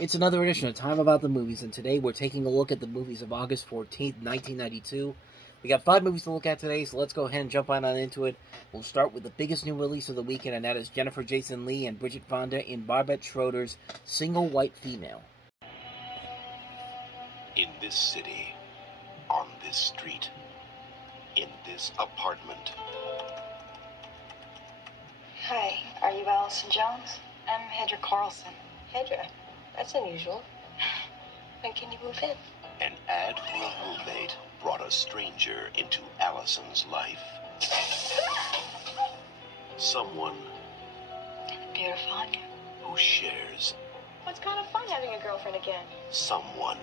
It's another edition of Time About the Movies, and today we're taking a look at the movies of August 14th, 1992. We got 5 movies to look at today, so let's go ahead and jump on into it. We'll start with the biggest new release of the weekend, and that is Jennifer Jason Leigh and Bridget Fonda in Barbette Schroeder's Single White Female. In this city, on this street, in this apartment. Hi, are you Allison Jones? I'm Hedra Carlson. Hedra? That's unusual. When can you move in? An ad for a roommate brought a stranger into Allison's life. Someone Beautiful on you. who shares. What's kind of fun having a girlfriend again? Someone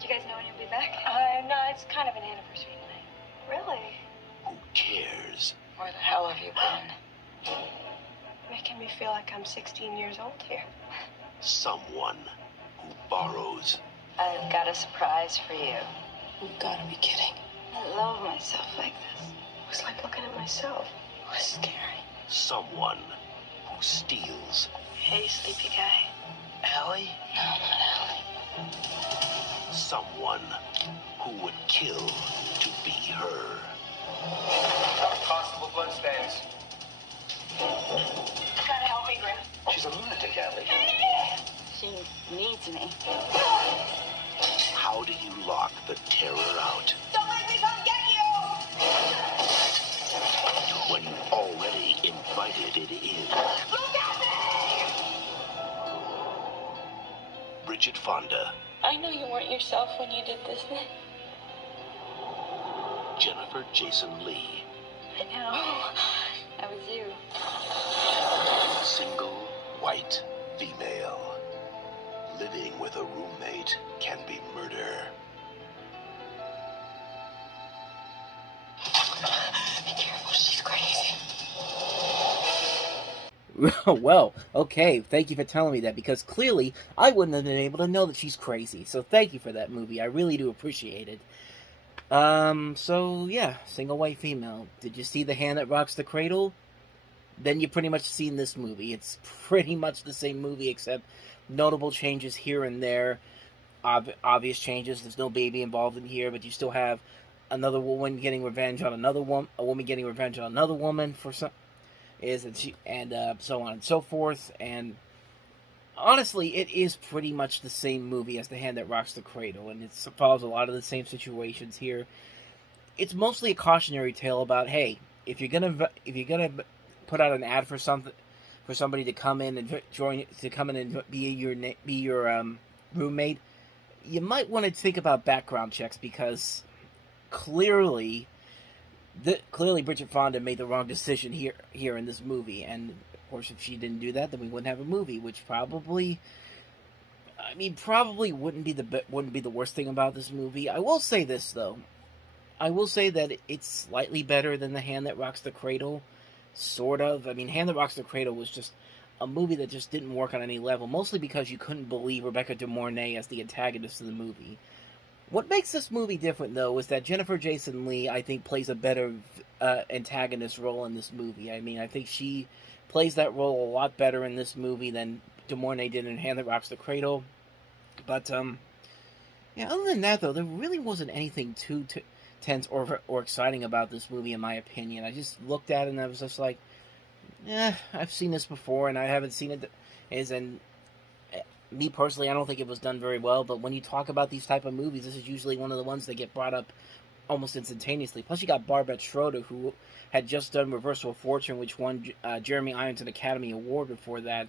Do you guys know when you'll be back? No, it's kind of an anniversary tonight. Really? who cares. Where the hell have you been? Making me feel like I'm 16 years old here. Someone who borrows. I've got a surprise for you. You've got to be kidding. I love myself like this. It was like looking at myself. It was scary. Someone who steals. Hey, sleepy guy. Allie? No, not Allie. Someone who would kill to be her. Possible bloodstains. You gotta help me, Grim. She's a lunatic, Allie. She needs me. How do you lock the terror out Don't let me come get you! when you've already invited it in? Look at me! Bridget Fonda, I know you weren't yourself when you did this. Jennifer Jason Leigh, I know. That was you. single white female. Living with a roommate can be murder. Be careful, she's crazy. Well, okay, thank you for telling me that, because clearly I wouldn't have been able to know that she's crazy. So thank you for that movie. I really do appreciate it. So yeah, Single White Female. Did you see The Hand That Rocks the Cradle? Then you pretty much seen this movie. It's pretty much the same movie, except notable changes here and there. Obvious changes. There's no baby involved in here, but you still have another woman getting revenge on another woman, a woman getting revenge on another woman for some, so on and so forth. And honestly, it is pretty much the same movie as The Hand That Rocks the Cradle, and it follows a lot of the same situations here. It's mostly a cautionary tale about, hey, if you're gonna put out an ad for somebody to come in and be your roommate, you might want to think about background checks, because clearly Bridget Fonda made the wrong decision here in this movie. And of course, if she didn't do that, then we wouldn't have a movie, which probably wouldn't be the worst thing about this movie. I will say this though. I will say that it's slightly better than The Hand That Rocks the Cradle. Sort of. I mean, Hand That Rocks the Cradle was just a movie that just didn't work on any level, mostly because you couldn't believe Rebecca De Mornay as the antagonist of the movie. What makes this movie different, though, is that Jennifer Jason Leigh, I think, plays a better antagonist role in this movie. I mean, I think she plays that role a lot better in this movie than De Mornay did in Hand That Rocks the Cradle. But, yeah, other than that, though, there really wasn't anything too tense or exciting about this movie, in my opinion. I just looked at it and I was just like, I've seen this before, and I haven't seen it. Me personally, I don't think it was done very well, but when you talk about these type of movies, this is usually one of the ones that get brought up almost instantaneously. Plus, you got Barbette Schroeder, who had just done Reversal of Fortune, which won Jeremy Irons an Academy Award before that,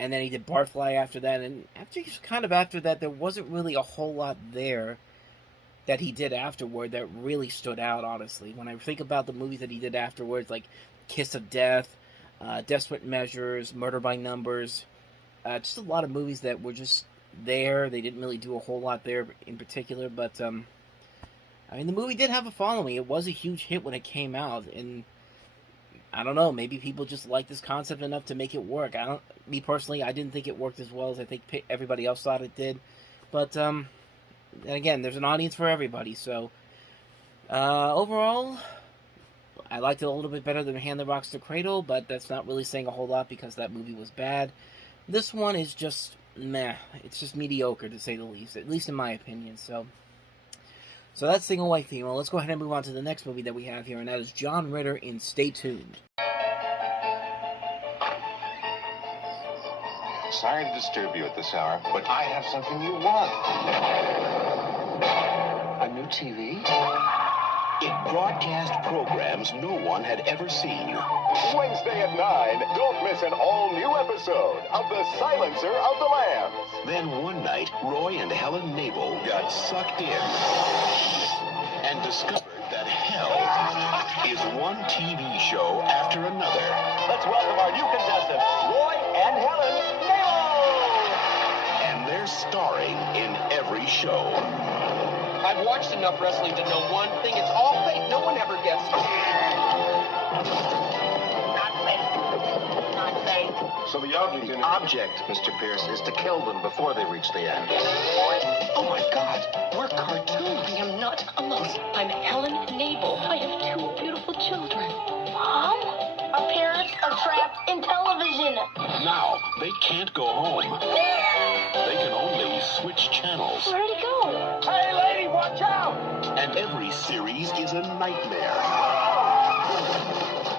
and then he did Barfly after that, and after that, there wasn't really a whole lot there that he did afterward that really stood out, honestly. When I think about the movies that he did afterwards, like Kiss of Death, Desperate Measures, Murder by Numbers, just a lot of movies that were just there. They didn't really do a whole lot there in particular, but, I mean, the movie did have a following. It was a huge hit when it came out, and I don't know, maybe people just like this concept enough to make it work. Me personally, I didn't think it worked as well as I think everybody else thought it did, but, and again, there's an audience for everybody, so overall, I liked it a little bit better than Hand That Rocks the Cradle, but that's not really saying a whole lot because that movie was bad. This one is just meh. It's just mediocre, to say the least. At least in my opinion. So that's Single White Female. Let's go ahead and move on to the next movie that we have here, and that is John Ritter in Stay Tuned. Sorry to disturb you at this hour, but I have something you want. A new TV? It broadcast programs no one had ever seen. Wednesday at 9, don't miss an all-new episode of The Silencer of the Lambs. Then one night, Roy and Helen Nabel got sucked in and discovered that hell is one TV show after another. Let's welcome our new contestants, Roy and Helen Nabel. And they're starring in every show. I've watched enough wrestling to know one thing. It's all fake. No one ever gets it. Not fake. Not fake. So the object, Mr. Pierce, is to kill them before they reach the end. Oh my God, we're cartoons. I am not alone. I'm Helen Nabel. I have 2 beautiful children. Mom? Our parents are trapped in television. Now, they can't go home. They can only switch channels. Where'd it go? Hey, lady, watch out! And every series is a nightmare.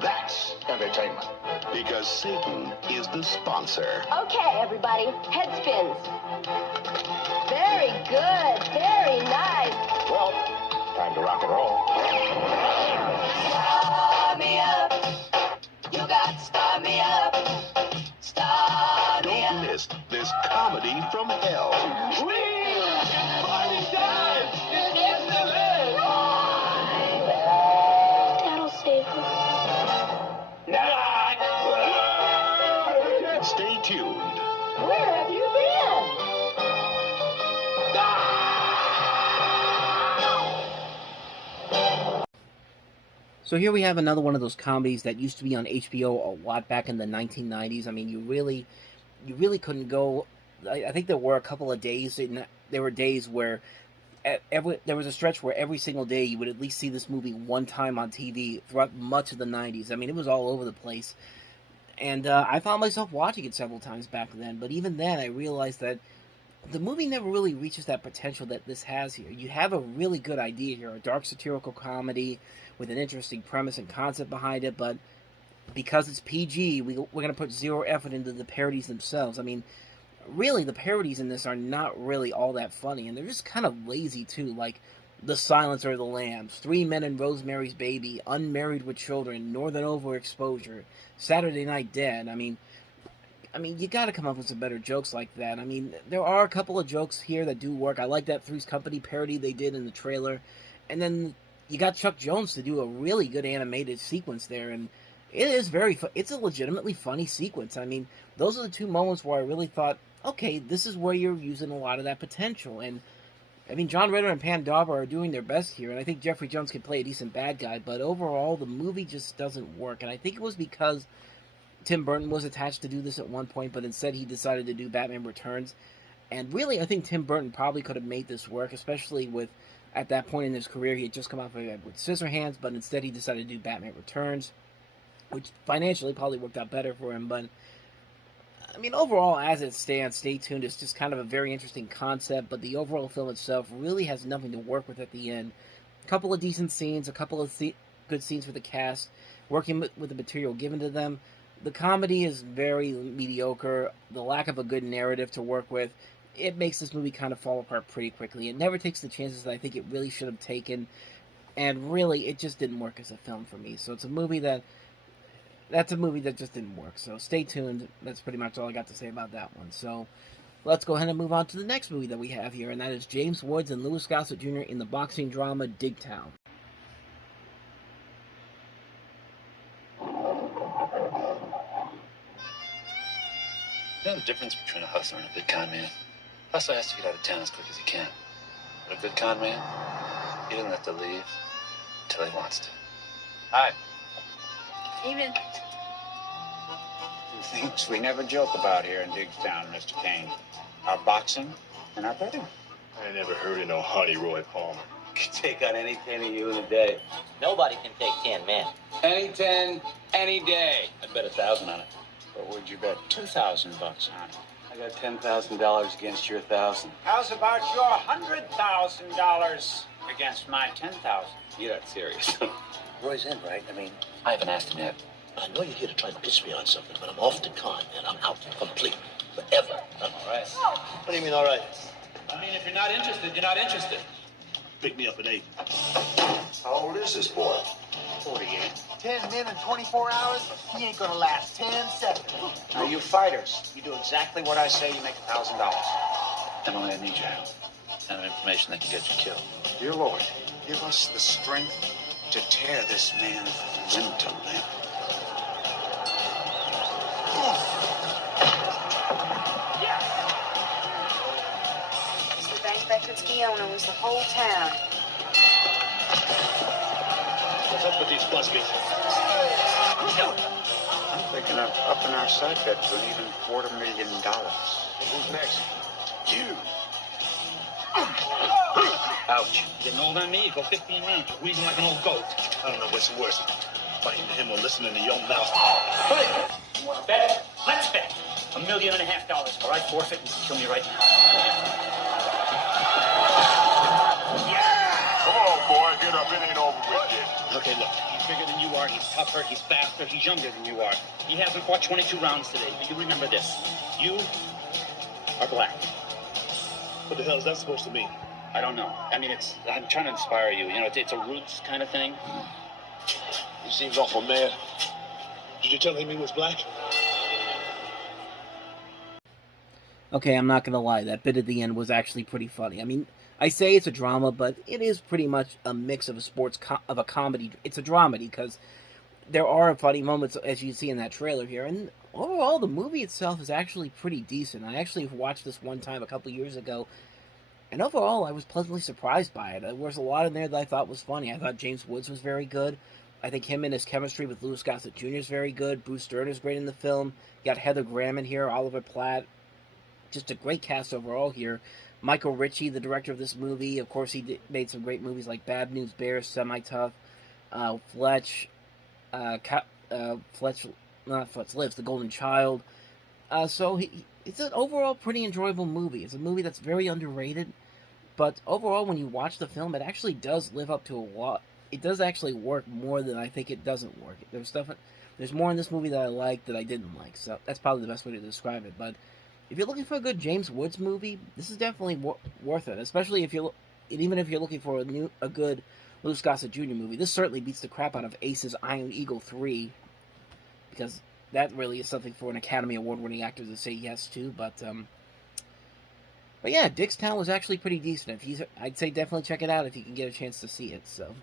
That's Entertainment. because Satan is the sponsor. Okay, everybody, head spins. Very good, very nice. Well, time to rock and roll. Start me up. You got to start me up. Start me Don't up. miss this comedy from hell. Party time! That'll save her. Stay tuned. Where have you been? So here we have another one of those comedies that used to be on HBO a lot back in the 1990s. I mean, you really couldn't go. I think there were a couple of days. There were days where there was a stretch where every single day you would at least see this movie one time on TV throughout much of the 90s. I mean, it was all over the place. And I found myself watching it several times back then. But even then, I realized that the movie never really reaches that potential that this has here. You have a really good idea here, a dark satirical comedy with an interesting premise and concept behind it, but because it's PG, we're going to put zero effort into the parodies themselves. I mean, really, the parodies in this are not really all that funny, and they're just kind of lazy, too, like The Silencer of the Lambs, 3 Men and Rosemary's Baby, Unmarried with Children, Northern Overexposure, Saturday Night Dead. I mean, you gotta come up with some better jokes like that. I mean, there are a couple of jokes here that do work. I like that Three's Company parody they did in the trailer. And then you got Chuck Jones to do a really good animated sequence there, and it is it's a legitimately funny sequence. I mean, those are the 2 moments where I really thought, okay, this is where you're using a lot of that potential. And, I mean, John Ritter and Pam Dauber are doing their best here, and I think Jeffrey Jones can play a decent bad guy, but overall, the movie just doesn't work. And I think it was because Tim Burton was attached to do this at one point, but instead he decided to do Batman Returns. And really, I think Tim Burton probably could have made this work, especially with, at that point in his career, he had just come out with Scissorhands, but instead he decided to do Batman Returns, which financially probably worked out better for him. But, I mean, overall, as it stands, Stay Tuned is just kind of a very interesting concept, but the overall film itself really has nothing to work with at the end. A couple of decent scenes, a couple of good scenes for the cast, working with the material given to them. The comedy is very mediocre. The lack of a good narrative to work with, it makes this movie kind of fall apart pretty quickly. It never takes the chances that I think it really should have taken, and really, it just didn't work as a film for me. So it's a movie that's a movie that just didn't work. So stay tuned. That's pretty much all I got to say about that one. So let's go ahead and move on to the next movie that we have here, and that is James Woods and Louis Gossett Jr. in the boxing drama Diggstown. You know the difference between a hustler and a good con man? Hustler has to get out of town as quick as he can. But a good con man, he doesn't have to leave until he wants to. Hi. Evening. Two things we never joke about here in Diggstown, Mr. Kane. Our boxing and our betting. I never heard of no Honey Roy Palmer. Could take on any 10 of you in a day. Nobody can take 10 men. Any 10, any day. I'd bet 1,000 on it. But would you bet $2,000 on it? I got $10,000 against your 1,000. How's about your $100,000 against my 10,000? You're not serious. Roy's in, right? I mean, I haven't asked him yet. I know you're here to try and pitch me on something, but I'm off the con, man. I'm out completely. Forever. All right. What do you mean, all right? I mean, if you're not interested, you're not interested. Pick me up at 8. How old is this boy? 48. 10 men in 24 hours? He ain't gonna last 10 seconds. Now, you fighters, you do exactly what I say, you make $1,000. Emily, I need your help. Kind of information that can get you killed. Dear Lord, give us the strength to tear this man limb to limb. The bank records Fiona was the whole town. What's up with these buskets? I'm thinking of upping our side bet to an even $250,000. Who's next? You. Ouch. Getting old on me, you go 15 rounds, wheezing like an old goat. I don't know what's worse. Fighting to him or listening to your mouth. Hey! You want to bet? Let's bet. $1.5 million. All right, forfeit and kill me right now. Come on, boy, get up. It ain't over with yet. Okay, look. He's bigger than you are. He's tougher. He's faster. He's younger than you are. He hasn't fought 22 rounds today. But you remember this. You are black. What the hell is that supposed to mean? I don't know. I mean, I'm trying to inspire you. You know, it's a roots kind of thing. He seems awful mad. Did you tell him he was black? Okay, I'm not gonna lie, that bit at the end was actually pretty funny. I mean, I say it's a drama, but it is pretty much a mix of a comedy. It's a dramedy, because there are funny moments, as you see in that trailer here, and overall, the movie itself is actually pretty decent. I actually watched this one time a couple years ago, and overall, I was pleasantly surprised by it. There was a lot in there that I thought was funny. I thought James Woods was very good. I think him and his chemistry with Louis Gossett Jr. is very good. Bruce Dern is great in the film. You got Heather Graham in here, Oliver Platt. Just a great cast overall here. Michael Ritchie, the director of this movie, of course, he made some great movies like Bad News Bears, Semi-Tough, Fletch Lives, The Golden Child. So it's an overall pretty enjoyable movie. It's a movie that's very underrated, but overall, when you watch the film, it actually does live up to a lot. It does actually work more than I think it doesn't work. There's more in this movie that I like that I didn't like, so that's probably the best way to describe it. But if you're looking for a good James Woods movie, this is definitely worth it. Especially if even if you're looking for a good Louis Gossett Jr. movie, this certainly beats the crap out of Ace's Iron Eagle 3, because that really is something for an Academy Award-winning actor to say yes to. But yeah, Diggstown was actually pretty decent. I'd say definitely check it out if you can get a chance to see it. So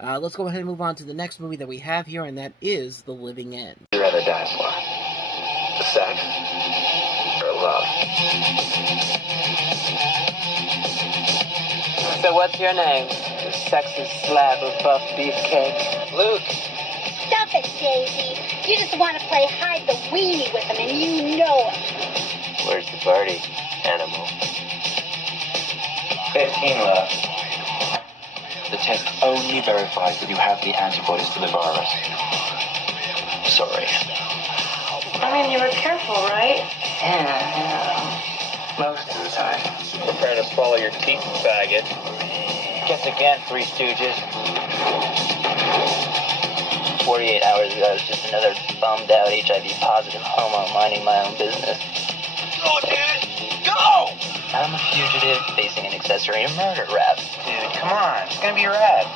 let's go ahead and move on to the next movie that we have here, and that is The Living End. You'd rather die for the sex or love? So what's your name? You sexy slab of buff beefcake. Luke. Stop it, Daisy. You just want to play hide the weenie with him, and you know it. Where's the party, animal? 15 left. The test only verifies that you have the antibodies to the virus. Sorry. I mean, you were careful, right? Yeah. Most of the time. Prepare to swallow your teeth, faggot. Guess again, Three Stooges. 48 hours ago, I was just another bummed-out HIV-positive homo minding my own business. Go, Dad! Go! I'm a fugitive facing an accessory murder rap. Dude, come on. It's gonna be rad.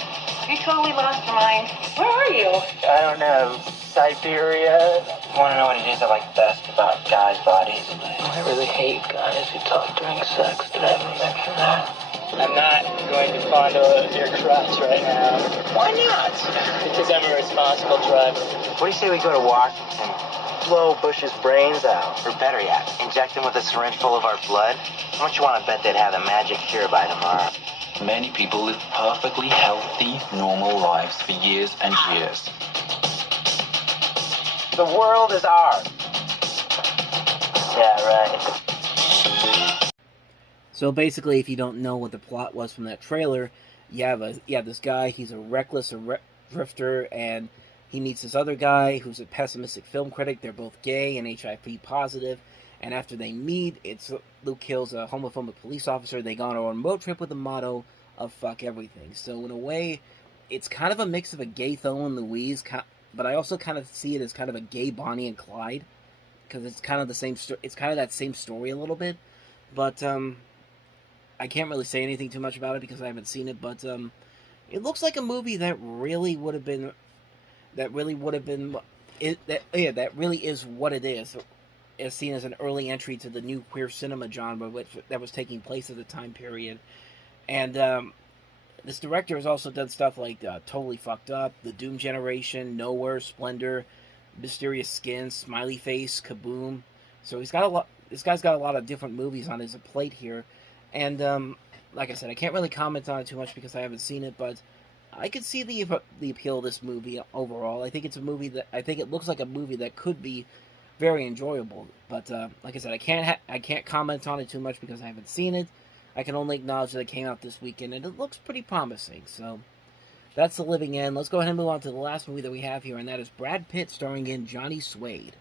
You totally lost your mind. Where are you? I don't know. Siberia. Want to know what it is I like best about guys' bodies? I really hate guys who talk during sex. Did I ever mention that? I'm not going to fondle your crotch right now. Why not? Because I'm a responsible driver. What do you say we go to Washington? Blow Bush's brains out. Or better yet, inject him with a syringe full of our blood? How much you want to bet they'd have the magic cure by tomorrow? Many people live perfectly healthy, normal lives for years and years. The world is ours. Yeah, right. So basically, if you don't know what the plot was from that trailer, you have this guy. He's a reckless drifter, and he meets this other guy who's a pessimistic film critic. They're both gay and HIV positive, And after they meet, Luke kills a homophobic police officer. They go on a road trip with the motto of fuck everything. So in a way, it's kind of a mix of a gay Thelma and Louise, but I also kind of see it as kind of a gay Bonnie and Clyde, because it's kind of the same. It's kind of that same story a little bit, but I can't really say anything too much about it because I haven't seen it. But it looks like a movie that really would have been. That really is what it is. As seen as an early entry to the new queer cinema genre that was taking place at the time period. And this director has also done stuff like Totally Fucked Up, The Doom Generation, Nowhere, Splendor, Mysterious Skin, Smiley Face, Kaboom. So he's got a lot. This guy's got a lot of different movies on his plate here. And like I said, I can't really comment on it too much because I haven't seen it, but I could see the appeal of this movie overall. I think it's a movie it looks like a movie that could be very enjoyable, but like I said, I can't comment on it too much because I haven't seen it. I can only acknowledge that it came out this weekend, and it looks pretty promising. So that's The Living End. Let's go ahead and move on to the last movie that we have here, and that is Brad Pitt starring in Johnny Suede.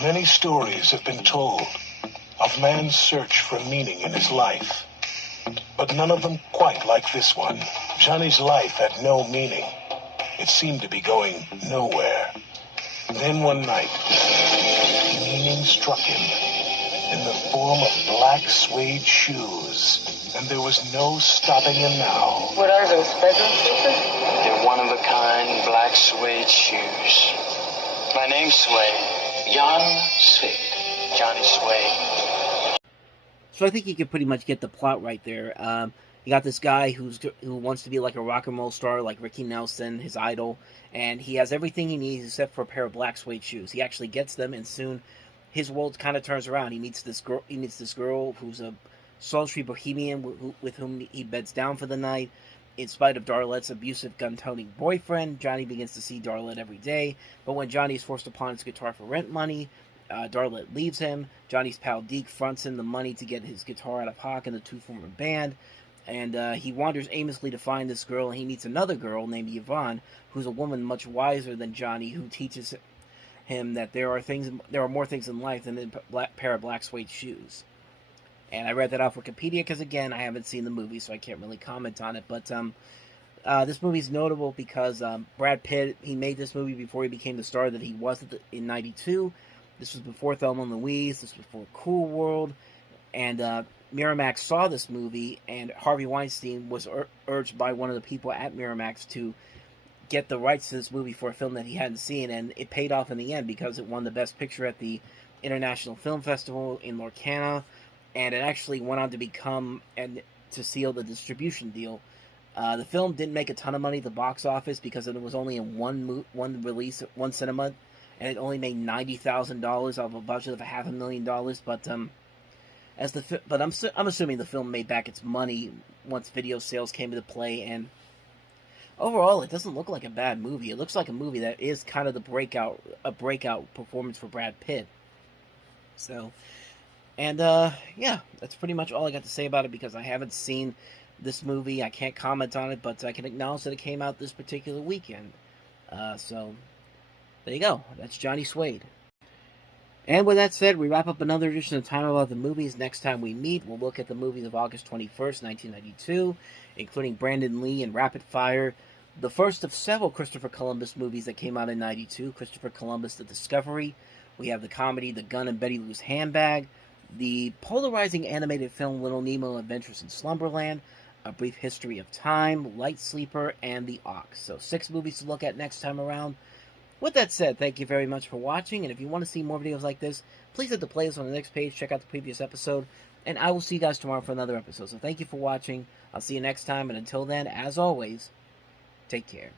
Many stories have been told of man's search for meaning in his life, but none of them quite like this one. Johnny's life had no meaning. It seemed to be going nowhere. Then one night, meaning struck him in the form of black suede shoes, and there was no stopping him now. What are those, bedroom slippers? They're one-of-a-kind black suede shoes. My name's Suede. Jan Suede. Johnny Suede. So I think you can pretty much get the plot right there. You got this guy who wants to be like a rock and roll star, like Ricky Nelson, his idol, and he has everything he needs except for a pair of black suede shoes. He actually gets them, and soon his world kind of turns around. He meets this girl who's a sultry bohemian with whom he beds down for the night. In spite of Darlette's abusive, gun-toting boyfriend, Johnny begins to see Darlette every day. But when Johnny is forced to pawn his guitar for rent money, Darlette leaves him. Johnny's pal Deke fronts him the money to get his guitar out of Hawk and the two form a band. And he wanders aimlessly to find this girl, and he meets another girl named Yvonne, who's a woman much wiser than Johnny, who teaches him that there are more things in life than a pair of black suede shoes. And I read that off Wikipedia because, again, I haven't seen the movie, so I can't really comment on it. But this movie's notable because Brad Pitt, he made this movie before he became the star that he was in '92. This was before Thelma and Louise. This was before Cool World. And Miramax saw this movie, and Harvey Weinstein was urged by one of the people at Miramax to get the rights to this movie for a film that he hadn't seen, and it paid off in the end because it won the Best Picture at the International Film Festival in Lorcana, and it actually went on to become and to seal the distribution deal. The film didn't make a ton of money at the box office because it was only in one release, one cinema, and it only made $90,000 out of a budget of $500,000. But I'm assuming the film made back its money once video sales came into play, and overall, it doesn't look like a bad movie. It looks like a movie that is kind of a breakout performance for Brad Pitt. So, and yeah, that's pretty much all I got to say about it because I haven't seen this movie. I can't comment on it, but I can acknowledge that it came out this particular weekend. So, there you go. That's Johnny Suede. And with that said, we wrap up another edition of Time About the Movies. Next time we meet, we'll look at the movies of August 21st, 1992, including Brandon Lee and Rapid Fire, the first of several Christopher Columbus movies that came out in '92, Christopher Columbus: The Discovery. We have the comedy The Gun and Betty Lou's Handbag, the polarizing animated film Little Nemo Adventures in Slumberland, A Brief History of Time, Light Sleeper, and The Ox. So 6 movies to look at next time around. With that said, thank you very much for watching, and if you want to see more videos like this, please hit the playlist on the next page, check out the previous episode, and I will see you guys tomorrow for another episode. So thank you for watching, I'll see you next time, and until then, as always, take care.